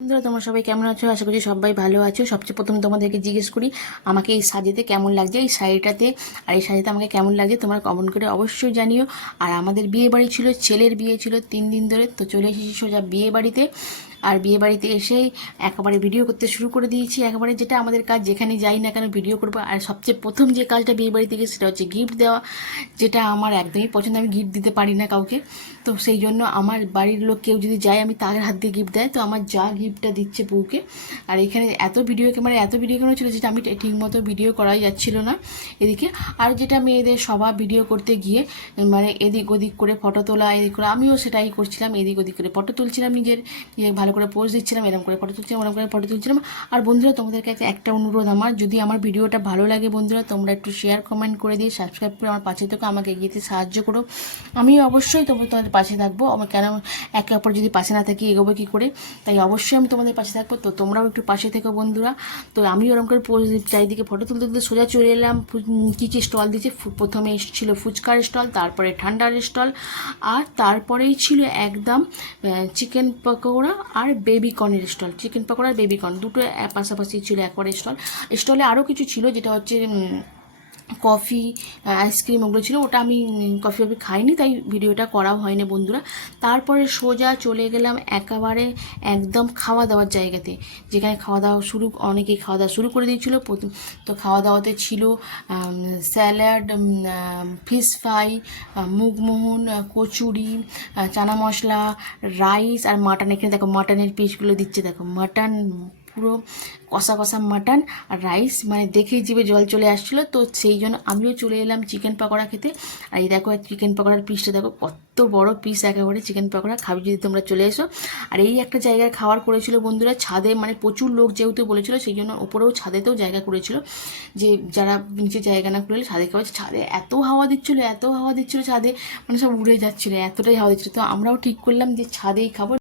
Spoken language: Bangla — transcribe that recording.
বন্ধুরা তোমরা সবাই কেমন আছো? আশা করছি সবাই ভালো আছো। সবচেয়ে প্রথম তোমাদেরকে জিজ্ঞেস করি আমাকে এই সাজেতে কেমন লাগছে, এই শাড়িটাতে আর এই শাড়িতে আমাকে কেমন লাগছে তোমরা কমেন্ট করে অবশ্যই জানিও। আর আমাদের বিয়ে বাড়ি ছিল, ছেলের বিয়ে ছিল 3 দিন ধরে, তো চলে এসেছি সোজা বিয়ে বাড়িতে। আর বিয়ে বাড়িতে এসেই একেবারে ভিডিও করতে শুরু করে দিয়েছি। একেবারে যেটা আমাদের কাজ, যেখানে যাই না কেন ভিডিও করবো। আর সবচেয়ে প্রথম যে কাজটা বিয়ে বাড়ি থেকে, সেটা হচ্ছে গিফট দেওয়া, যেটা আমার একদমই পছন্দ। আমি গিফট দিতে পারি না কাউকে, তো সেই জন্য আমার বাড়ির লোক কেউ যদি যায়, আমি তার হাত দিয়ে গিফট দেয়। তো আমার যা গিফটটা দিচ্ছে বউকে। আর এখানে এত ভিডিও ক্যামেরা ছিল, যেটা আমি ঠিকমতো ভিডিও করাই যাচ্ছিল না এদিকে। আর যেটা মেয়েদের সবার ভিডিও করতে গিয়ে মানে এদিক ওদিক করে ফটো তোলা, এদিক করে আমিও সেটাই করছিলাম, এদিক ওদিক করে ফটো তুলছিলাম, নিজের ভালো করে পোজ দিচ্ছিলাম, এরকম করে ফটো তুলছিলাম, ওরকম করে ফটো তুলছিলাম। আর বন্ধুরা তোমাদের কাছে একটা অনুরোধ আমার, যদি আমার ভিডিওটা ভালো লাগে বন্ধুরা, তোমরা একটু শেয়ার কমেন্ট করে দিয়ে সাবস্ক্রাইব করে আমার পাশে থেকে আমাকে এগিয়ে সাহায্য করো। আমিও অবশ্যই তোমাদের পাশে থাকবো। আমার কেন একে অপর যদি পাশে না থাকি এগোবো কী করে? তাই অবশ্যই আমি তোমাদের পাশে থাকবো, তো তোমরাও একটু পাশে থেকো বন্ধুরা। তো আমি ওরকম করে চারিদিকে ফটো তুলতে তুলতে সোজা চলে এলাম কী কী স্টল দিয়েছে। প্রথমে এসেছিলো ফুচকার স্টল, তারপরে ঠান্ডার স্টল, আর তারপরেই ছিল একদম চিকেন পকোড়া আর বেবিকর্নের স্টল। চিকেন পকোড়া আর বেবিকর্ন দুটো পাশাপাশি ছিল একবারে স্টল। স্টলে আরও কিছু ছিল, যেটা হচ্ছে কফি, আইসক্রিম, ওগুলো ছিল। ওটা আমি কফি খাইনি, তাই ভিডিওটা করাও হয়নি বন্ধুরা। তারপরে সোজা চলে গেলাম একেবারে একদম খাওয়া দাওয়ার জায়গাতে, যেখানে অনেকেই খাওয়া দাওয়া শুরু করে দিয়েছিল। তো খাওয়া দাওয়াতে ছিল salad, fish fry, মুগমোহন, kachori, chana masala, rice আর মাটন। এখানে দেখো মাটনের পিসগুলো দিচ্ছে, দেখো মাটন, পুরো কষা কষা মাটন আর রাইস, মানে দেখেই জিভে জল চলে আসছিলো। তো সেই জন্য আমিও চলে এলাম চিকেন পকোড়া খেতে। আর এই দেখো চিকেন পকোড়ার পিসটা দেখো, কত বড় পিস একেবারে চিকেন পকোড়া। খাবি যদি তোমরা চলে এসো। আর এই একটা জায়গায় খাওয়ার করেছিল বন্ধুরা ছাদে, মানে প্রচুর লোক যেহেতু বলেছিল, সেই জন্য ওপরেও ছাদেতেও জায়গা করেছিল, যে যারা নিচে জায়গা না করলে ছাদে খাওয়া। ছাদে এত হাওয়া দিচ্ছিলো ছাদে, মানে সব উড়ে যাচ্ছিলো, এতটাই হাওয়া দিচ্ছিলো। তো আমরাও ঠিক করলাম যে ছাদেই খাবো।